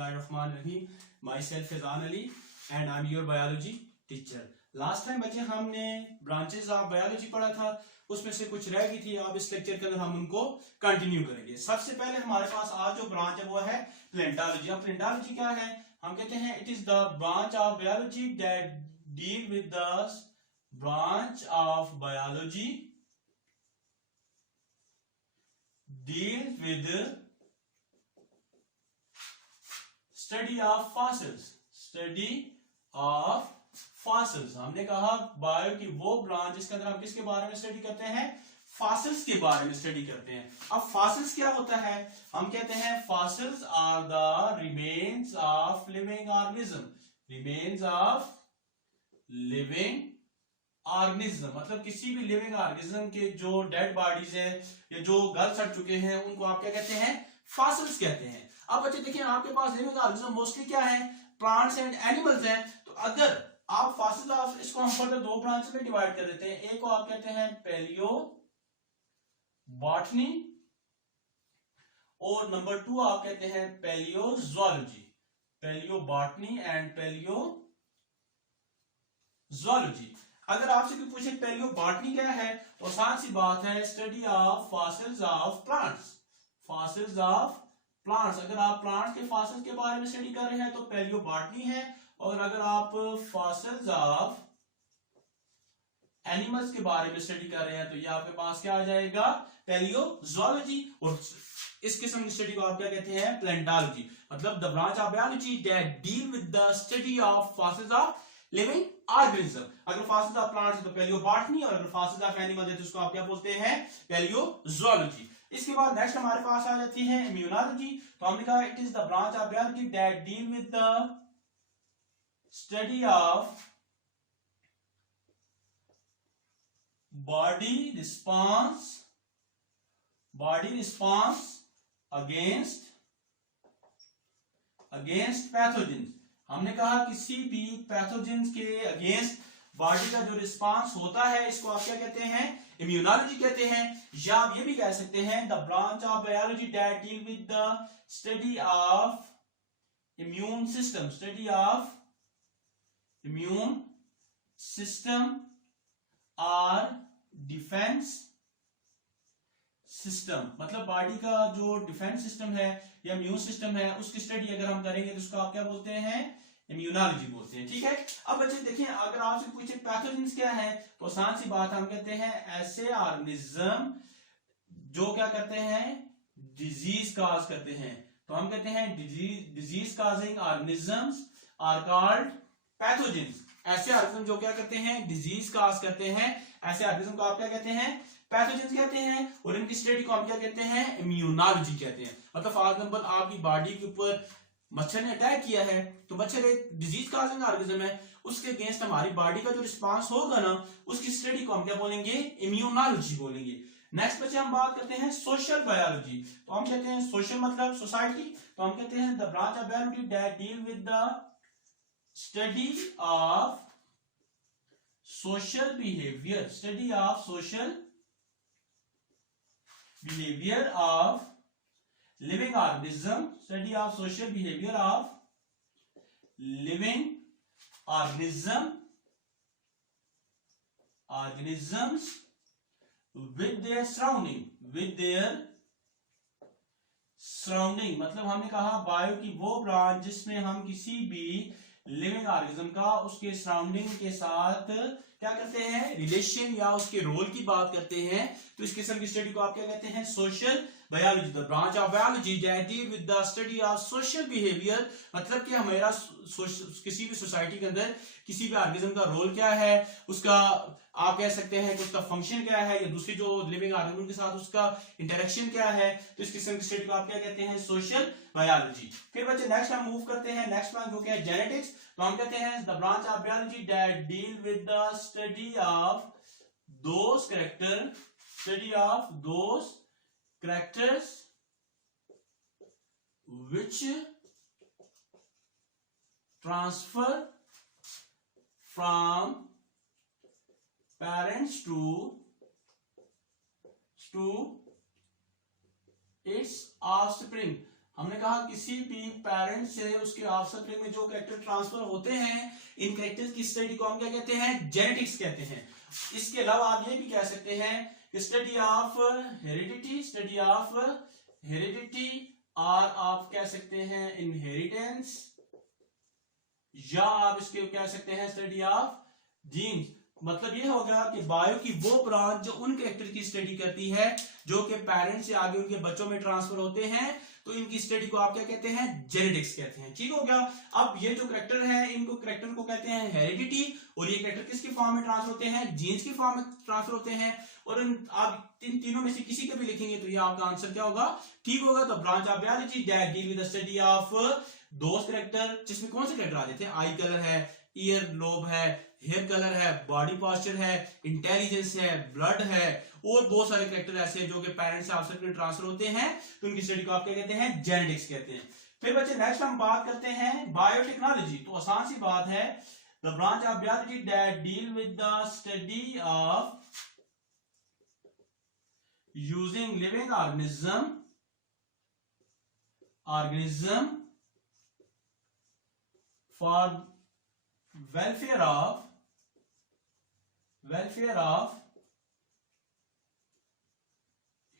बिस्मिल्लाहिर्रहमानिर्रहीम। My self Faizan Ali and I am your biology teacher. Last time बच्चे हमने branches of biology पढ़ा था, उसमें से कुछ रह गई थी। अब इस लेक्चर के अंदर हम उनको कंटिन्यू करेंगे। सबसे पहले हमारे पास आज जो ब्रांच है वो है प्लेंटोलॉजी। अब प्लेंटोलॉजी क्या है? हम कहते हैं it is the branch of biology that deal with the branch of biology deal with study of fossils, study of fossils। हमने कहा बायो की वो ब्रांच जिसके अंदर हम किसके बारे में स्टडी करते हैं? फॉसिल्स के बारे में स्टडी करते हैं। अब फॉसिल्स क्या होता है? हम कहते हैं fossils are the remains of living organism, remains of living organism, मतलब किसी भी लिविंग ऑर्गेनिज्म के जो डेड बॉडीज है या जो गल सड़ चुके हैं उनको आप क्या कहते हैं? फॉसिल्स कहते हैं। अब बच्चे देखिए, आपके पास लिविंग ऑर्गेनिज्म मोस्टली क्या है? प्लांट्स एंड एनिमल्स हैं। तो अगर आप फॉसिल्स ऑफ इसको हम फर्दर दो ब्रांच में डिवाइड कर देते हैं। एक को आप कहते हैं पैलियो बॉटनी और नंबर 2 आप कहते हैं palaeozoology, palaeobotany and palaeozoology. अगर आपसे कोई पूछे पैलियो बॉटनी क्या है, तो आसान सी बात है, study of fossils of plants, fossils of plants. अगर आप प्लांट्स के फॉसिल्स के बारे में स्टडी कर रहे हैं तो पैलियो बॉटनी है, और अगर आप फॉसिल्स ऑफ एनिमल्स के बारे में स्टडी कर रहे हैं तो ये आपके पास क्या आ जाएगा? पैलियोजोलॉजी। और इस किस्म की स्टडी को आप क्या कहते हैं? प्लेंटोलॉजी। मतलब the branch of biology that deal with the study of fossils of living organism. अगर फॉसिल्स ऑफ प्लांट्स है तो पैलियोबॉटनी, और अगर फॉसिल्स ऑफ एनिमल्स है तो उसको आप क्या बोलते हैं? पैलियोजोलॉजी। इसके बाद नेक्स्ट हमारे पास आ जाती है इम्यूनोलॉजी। तो हमने कहा it is the branch of biology that deal with the study of body response against pathogens. हमने कहा किसी भी पैथोजेंस के अगेंस्ट बॉडी का जो रिस्पांस होता है इसको आप क्या कहते हैं? इम्यूनोलॉजी कहते हैं। या आप ये भी कह सकते हैं the branch of biology that deal with the study of immune system, study of immune system और डिफेंस सिस्टम। मतलब बॉडी का जो डिफेंस सिस्टम है या इम्यून सिस्टम है उसकी स्टडी अगर हम करेंगे तो उसको आप क्या बोलते हैं? इम्यूनोलॉजी बोलते हैं। ठीक है। अब बच्चे देखिए, अगर आपसे पूछे पैथोजेंस क्या है तो आसान सी बात, हम कहते हैं ऐसे ऑर्गेनिज्म जो क्या करते हैं? डिजीज काज करते हैं। तो हम कहते हैं disease causing organisms are called pathogens. ऐसे ऑर्गेनिज्म जो क्या करते हैं? डिजीज काज करते हैं, ऐसे ऑर्गेनिज्म को आप क्या कहते हैं? पैथोजेंस कहते हैं। और इनकी स्टडी को हम क्या कहते हैं? इम्यूनोलॉजी कहते हैं। मतलब फॉर एग्जांपल आपकी बॉडी के ऊपर मच्छर ने अटैक किया है, तो मच्छर एक डिजीज काजिंग ऑर्गेनिज्म है, उसके अगेंस्ट हमारी बॉडी का जो रिस्पांस होगा ना, उसकी स्टडी को हम क्या बोलेंगे? इम्यूनोलॉजी बोलेंगे। नेक्स्ट बच्चे हम बात करते हैं सोशल बायोलॉजी। तो हम कहते हैं सोशल मतलब सोसाइटी, तो हम कहते हैं the branch of biology that deal with the study of social behaviour, study of social behavior of living organism, study of social behavior of living organisms with their surrounding, मतलब हमने कहा bio की वो branch जिसमें हम किसी भी living organism का उसके सराउंडिंग के साथ क्या करते हैं? रिलेशन या उसके रोल की बात करते हैं। तो इस किस्म की स्टडी को आप क्या कहते हैं? Social biology. The branch of biology that deal with the study of social behaviour, मतलब कि हमारा किसी भी सोसाइटी के अंदर किसी भी ऑर्गेनिज्म का रोल क्या है, उसका आप कह सकते हैं कि उसका फंक्शन क्या है, या दूसरी जो लिविंग ऑर्गेनिज्म के साथ उसका इंटरेक्शन क्या है। तो इस किस्म की स्टडी को आप क्या कहते हैं? Social biology. फिर बच्चे नेक्स्ट हम मूव करते हैं नेक्स्ट ब्रांच जो क्या है? जेनेटिक्स। तो हम कहते हैं the branch of biology that deal with the study of those characters which transfer from parents to its offspring। हमने कहा किसी भी पेरेंट से उसके ऑफस्प्रिंग में जो कैरेक्टर ट्रांसफर होते हैं, इन कैरेक्टर्स की स्टडी को हम क्या कहते हैं, जेनेटिक्स कहते हैं। इसके अलावा आप ये भी कह सकते हैं study of heredity, study of heredity, और आप कह सकते हैं इनहेरिटेंस, या आप इसके कह सकते हैं स्टडी ऑफ जीन्स। मतलब ये हो गया कि बायो की वो ब्रांच जो उन कैरेक्टर की स्टडी करती है जो कि पेरेंट्स से आगे उनके बच्चों में ट्रांसफर होते हैं, तो इनकी स्टडी को आप क्या कहते हैं, जेनेटिक्स कहते हैं। ठीक हो गया। अब ये जो कैरेक्टर है, इनको कैरेक्टर को कहते हैं हेरिडिटी, और ये कैरेक्टर किसकी फॉर्म में ट्रांसफर होते हैं, जीन्स की फॉर्म में ट्रांसफर होते हैं। और आप इन तीनों में से किसी को भी लिखेंगे तो ये आपका आंसर क्या होगा, ठीक होगा। तो branch of biology that deal with the study of those character, जिसमें कौन से कैरेक्टर आ जाते हैं, आई कलर है, ईयर लोब है, हेयर कलर है, बॉडी पॉस्चर है, इंटेलिजेंस है, ब्लड है, और बहुत सारे कैरेक्टर ऐसे जो कि पेरेंट्स से ऑफस्प्रिंग में ट्रांसफर होते हैं, तो उनकी स्टडी को आप क्या कहते हैं, जेनेटिक्स कहते हैं। फिर बच्चे नेक्स्ट हम बात करते हैं बायोटेक्नोलॉजी। तो आसान सी बात है, the branch of biology that deal with the study of using living organism for welfare of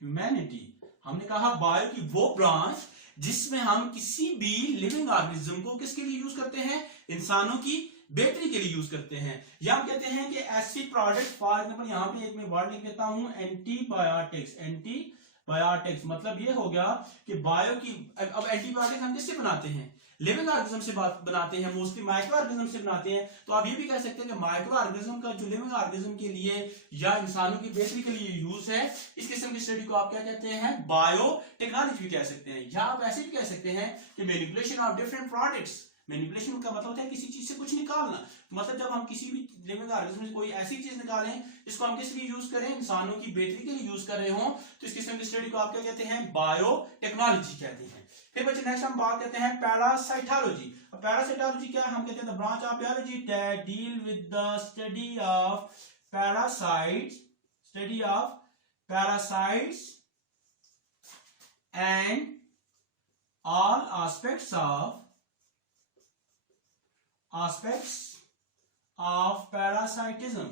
humanity. हमने कहा बायो की वो ब्रांच जिसमें हम किसी भी लिविंग ऑर्गेनिज्म को किसके लिए यूज करते हैं, इंसानों की बेहतरी के लिए यूज करते हैं। या हम कहते हैं कि ऐसी प्रोडक्ट, फॉर एग्जाम्पल यहां पे एक मैं वर्ड लिख देता हूं, एंटीबायोटिक्स। एंटीबायोटिक्स मतलब ये हो गया कि बायो की, अब एंटीबायोटिक्स हम किससे बनाते हैं, लिविंग ऑर्गेनिज्म से बनाते हैं, मोस्टली माइक्रो ऑर्गेनिज्म से बनाते हैं। तो आप ये भी कह सकते हैं कि माइक्रो ऑर्गेनिज्म का जो लिविंग ऑर्गेनिज्म के लिए या इंसानों की बेहतरी के लिए यूज है, इस किस्म की स्टडी को आप क्या कहते हैं, बायोटेक्नोलॉजी भी कह सकते हैं। या आप ऐसे भी कह सकते हैं कि manipulation of different products. Manipulation का मतलब होता है किसी चीज से कुछ निकालना। तो मतलब जब हम किसी भी लिविंग ऑर्गेनिज्म से कोई ऐसी चीज निकालें जिसको हम किस लिए यूज करें, इंसानों की बेहतरी के लिए यूज कर रहे हो, तो इस किस्म की स्टडी को आप क्या कहते हैं, बायोटेक्नोलॉजी कहते हैं। फिर बच्चे नेक्स्ट हम बात करते हैं पैरासाइटोलॉजी। पैरासाइटोलॉजी क्या है, हम कहते हैं the branch of biology that deal with the study of parasites and all aspects of parasitism।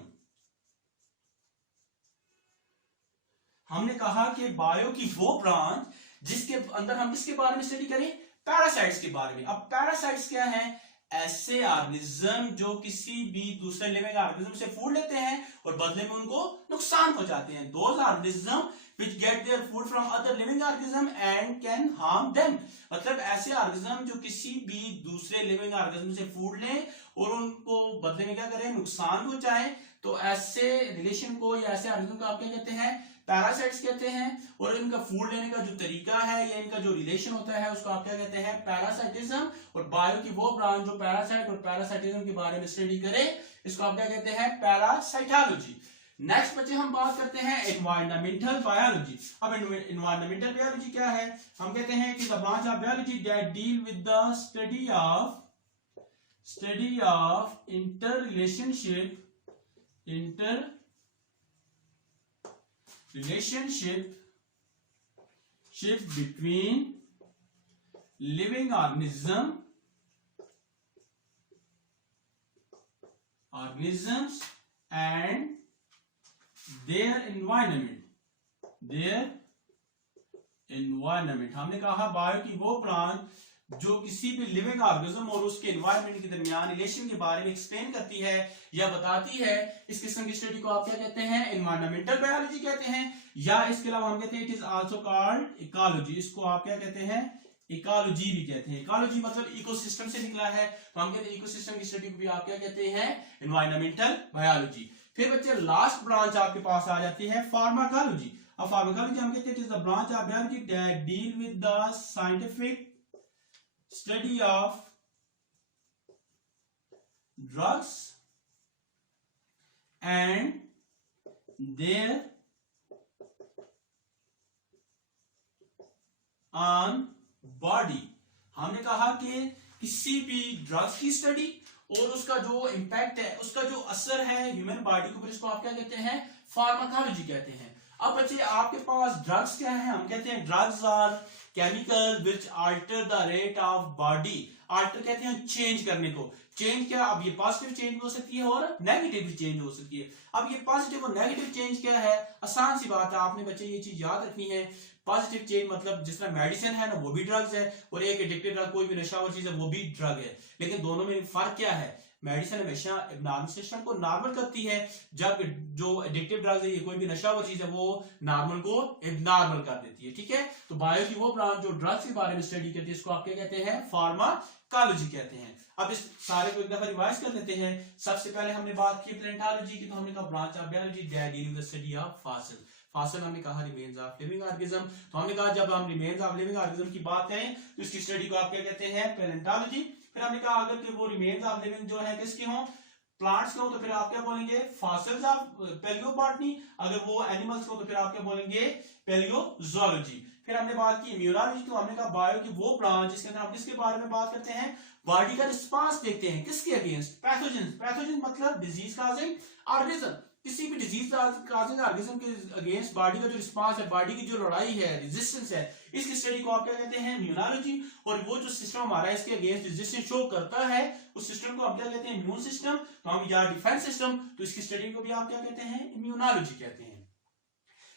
हमने कहा कि बायो की वो ब्रांच जिसके अंदर हम किसके बारे में स्टडी करें, पैरासाइट्स के बारे में। अब पैरासाइट्स क्या है, ऐसे ऑर्गेनिज्म जो किसी भी दूसरे लिविंग ऑर्गेनिज्म से फूड लेते हैं और बदले में उनको नुकसान पहुंचाते हैं। Those organism which get their food from other living organism and can harm them। मतलब ऐसे ऑर्गेनिज्म जो किसी भी दूसरे लिविंग ऑर्गेनिज्म से फूड लें और उनको बदले में क्या करें, नुकसान पहुंचाएं, तो ऐसे रिलेशन को या ऐसे ऑर्गेनिज्म को आप क्या कहते हैं, पैरासाइट्स कहते हैं। और इनका फूड लेने का जो तरीका है या इनका जो रिलेशन होता है उसको आप क्या कहते हैं, पैरासाइटिज्म। और बायो की वो ब्रांच जो पैरासाइट और पैरासाइटिज्म के बारे में स्टडी करे, इसको आप क्या कहते हैं, पैरासाइटोलॉजी। नेक्स्ट बच्चे हम बात करते हैं एनवायरमेंटल बायोलॉजी। अब एनवायरमेंटल बायोलॉजी क्या है, हम कहते हैं कि the branch of biology that deal with the study of interrelationship between living organisms and their environment। हमने कहा बायो की वो ब्रांच जो किसी भी लिविंग ऑर्गेनिज्म और उसके एनवायरनमेंट के दरमियान रिलेशन के बारे में एक्सप्लेन करती है या बताती है, इस किस्म की स्टडी को आप क्या कहते हैं, एनवायरमेंटल बायोलॉजी कहते हैं। या इसके अलावा हम कहते हैं it is also called ecology. इसको आप क्या कहते हैं, इकोलॉजी भी कहते हैं। इकोलॉजी मतलब इकोसिस्टम से निकला है, तो हम कहते हैं इकोसिस्टम की स्टडी को भी आप क्या कहते हैं, एनवायरमेंटल बायोलॉजी। फिर बच्चे लास्ट ब्रांच आपके पास आ जाती है फार्माकोलॉजी। अब फार्माकोलॉजी हम कहते हैं it is the branch of biology that deal with the scientific study of drugs and their on body. हमने कहा कि किसी भी ड्रग्स की स्टडी और उसका जो इंपैक्ट है, उसका जो असर है ह्यूमन बॉडी के ऊपर, इसको आप क्या कहते हैं, फार्माकोलॉजी कहते हैं। अब बच्चे आपके पास ड्रग्स क्या है, हम कहते हैं drugs are chemical which alter the rate of body. Alter कहते हैं चेंज करने को। चेंज क्या, अब ये पॉजिटिव चेंज हो सकती है और नेगेटिव भी चेंज हो सकती है। अब ये पॉजिटिव और नेगेटिव चेंज क्या है, आसान सी बात है, आपने बच्चे ये चीज याद रखनी है। पॉजिटिव चेंज मतलब जिस तरह मेडिसिन है ना वो भी ड्रग्स है, और एक एडिक्टिव ड्रग कोई भी नशावर चीज है वो भी ड्रग है, लेकिन दोनों में फर्क क्या है, मेडिसिन हमेशा एब्नॉर्मल सिस्टम को नॉर्मल करती है, जब जो एडिक्टिव ड्रग्स है ये कोई भी नशावर चीज है वो नॉर्मल को एब्नॉर्मल कर देती है। ठीक है, तो बायो की वो ब्रांच जो ड्रग्स के बारे में स्टडी करती है इसको आप क्या कहते हैं, फार्माकोलॉजी कहते हैं। अब इस सारे को एक दफा रिवाइज कर लेते हैं। सबसे पहले हमने बात की पैलेंटोलॉजी की, तो हमने कहा branch of biology that deal with the study of fossil. Fossil हमने कहा रिमेन्स ऑफ लिविंग ऑर्गेनिज्म, तो हमने कहा जब हम रिमेन्स ऑफ लिविंग ऑर्गेनिज्म की बात करें तो इसकी स्टडी को आप क्या कहते हैं, पैलेंटोलॉजी। फिर हमने कहा अगर कि वो रिमेन्स ऑफ लिविंग जो है किसके हों, प्लांट्स के हो, तो फिर आप क्या बोलेंगे, फॉसिल्स ऑफ पैलियोबॉटनी। अगर वो एनिमल्स को तो फिर आप क्या बोलेंगे, पैलियोजोलॉजी। फिर हमने बात की इम्यूनोलॉजी, तो हमने कहा बायो की वो ब्रांच जिसके अंदर हम किसके बारे में बात करते हैं, बॉडी का रिस्पांस देखते हैं किसके अगेंस्ट, पैथोजन। पैथोजन मतलब डिजीज काजिंग ऑर्गेनिज्म, किसी भी डिजीज काजिंग ऑर्गेनिज्म के अगेंस्ट बॉडी का जो रिस्पांस है, बॉडी की जो लड़ाई है, रेजिस्टेंस है, इसकी स्टडी को आप क्या कहते हैं, इम्यूनोलॉजी। और वो जो सिस्टम हमारा इसके अगेंस्ट रेजिस्टेंस शो करता है उस सिस्टम को आप क्या कहते हैं, इम्यून सिस्टम। तो हम या डिफेंस सिस्टम, तो इसकी स्टडी को भी आप क्या कहते हैं, इम्यूनोलॉजी कहते हैं।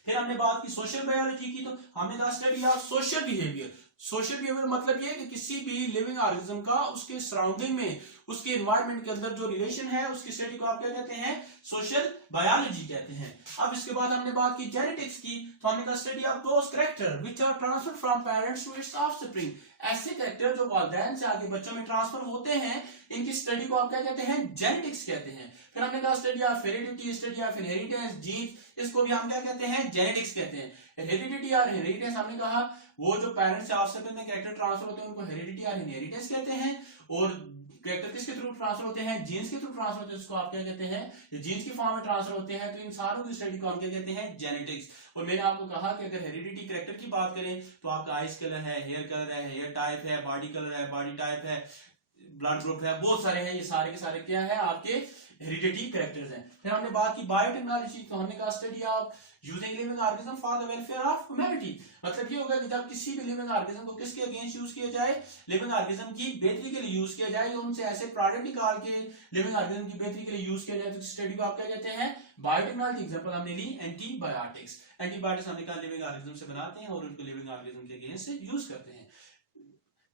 फिर हमने बात की सोशल बायोलॉजी की, तो हमने कहा study of social behaviour. Social behaviour मतलब ये कि किसी भी लिविंग ऑर्गेनिज्म का उसके सराउंडिंग में, उसके एनवायरनमेंट के अंदर जो रिलेशन है उसकी स्टडी को आप क्या कहते हैं, सोशल बायोलॉजी कहते हैं। अब इसके बाद हमने बात की जेनेटिक्स की, तो हमने कहा study of those character which are transferred from parents to its offspring. ऐसे कैरेक्टर जो वालिदैन से आगे बच्चों में ट्रांसफर होते हैं, इनकी स्टडी को आप क्या कहते हैं, जेनेटिक्स कहते हैं। फिर हमने कहा study of heredity, study of inheritance, gene, इसको भी हम क्या कहते हैं, जेनेटिक्स कहते हैं। हेरिडिटी और इनहेरिटेंस हमने कहा वो जो पेरेंट्स से ऑफस्प्रिंग में कैरेक्टर ट्रांसफर होते हैं उनको हेरिडिटी और इनहेरिटेंस कहते हैं, और कैरेक्टर किसके थ्रू ट्रांसफर होते हैं, जीन्स के थ्रू ट्रांसफर होते हैं, उसको आप क्या कहते हैं, ये जीन्स की फॉर्म में ट्रांसफर होते हैं। तो इन सारों की स्टडी को हम क्या कहते हैं, जेनेटिक्स। और मैंने आपको कहा कि अगर हेरिडिटी कैरेक्टर की बात करें तो आपका आइज कलर है, हेयर कलर है, हेयर टाइप है, बॉडी कलर है, बॉडी टाइप है, ब्लड ग्रुप है, बहुत सारे हैं, ये सारे के सारे क्या है, आपके हेरिडिटी कैरेक्टर्स हैं। फिर हमने बात की बायोटेक्नोलॉजी, तो हमने कहा study of using living organism for the welfare of humanity. मतलब ये होगा कि जब किसी भी लिविंग ऑर्गेनिज्म को किसके अगेंस्ट यूज किया जाए, लिविंग ऑर्गेनिज्म की बेहतरी के लिए यूज किया जाए, तो उनसे ऐसे प्रोडक्ट निकाल के लिविंग ऑर्गेनिज्म की बेहतरी के लिए यूज किया जाए, तो स्टडी को आप क्या कहते हैं, बायोटेक्नोलॉजी। एग्जांपल हमने ली एंटीबायोटिक्स। एंटीबायोटिक्स हमने कहा लिविंग ऑर्गेनिज्म से बनाते हैं और उनको लिविंग ऑर्गेनिज्म के अगेंस्ट यूज करते हैं।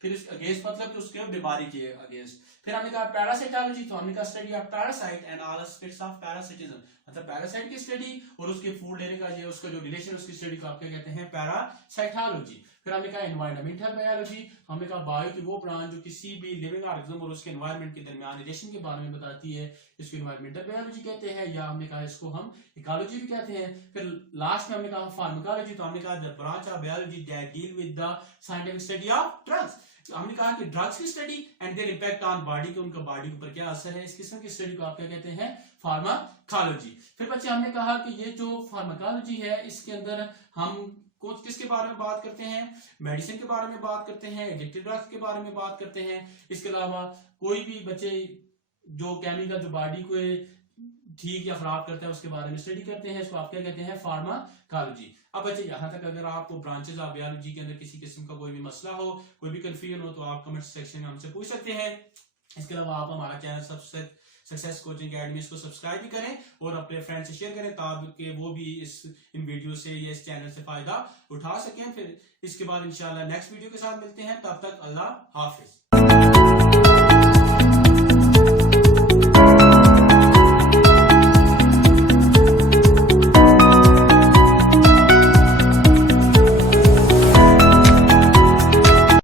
फिर उसके अगेंस्ट मतलब कि उसके बीमारी के अगेंस्ट। फिर हमने कहा पैरासाइटोलॉजी, तो हमने कहा study of parasite and all aspects of parasitism, मतलब पैरासाइट की स्टडी और उसके फूड लेने का ये उसका जो रिलेशन, उसकी स्टडी को आप क्या कहते हैं, पैरासाइटोलॉजी। फिर हमने कहा एनवायरमेंटल बायोलॉजी, हमने कहा बायो की वो ब्रांच जो किसी भी लिविंग ऑर्गेनिज्म और उसके एनवायरनमेंट के दरमियान रिलेशन के बारे में बताती है, इसको एनवायरमेंटल बायोलॉजी कहते हैं, या हमने कहा इसको हम इकोलॉजी भी कहते हैं। फिर लास्ट में हमने कहा फार्माकोलॉजी, तो हमने कहा the branch of biology that deal with the scientific study of drugs. हमने कहा कि ड्रग्स की study and their impact on body, के उनका बॉडी के ऊपर क्या असर है, इस किस्म की स्टडी को आप क्या कहते हैं, फार्माकोलॉजी। फिर बच्चे हमने कहा कि ये जो फार्माकोलॉजी है इसके अंदर हम कुछ किसके बारे में बात करते हैं, मेडिसिन के बारे में बात करते हैं, एडिक्टिव ड्रग्स के बारे में बात करते हैं, इसके अलावा कोई भी बच्चे जो केमिकल जो बॉडी को ठीक या खराब करता है उसके बारे में स्टडी करते हैं, इसको आप क्या कहते हैं, फार्माकोलॉजी। अब बच्चे यहाँ तक अगर आपको ब्रांचेस ऑफ बायोलॉजी के अंदर किसी किस्म का कोई भी मसला हो, कोई भी कंफ्यूजन हो, तो आप कमेंट सेक्शन में हमसे पूछ सकते हैं। इसके अलावा आप हमारा चैनल सक्सेस कोचिंग अकेडमी को सब्सक्राइब भी करें और अपने फ्रेंड से शेयर करें ताकि वो भी इन वीडियो से या इस चैनल से फायदा उठा सकें। फिर इसके बाद इंशाल्लाह नेक्स्ट वीडियो के साथ मिलते हैं, तब तक अल्लाह हाफिज।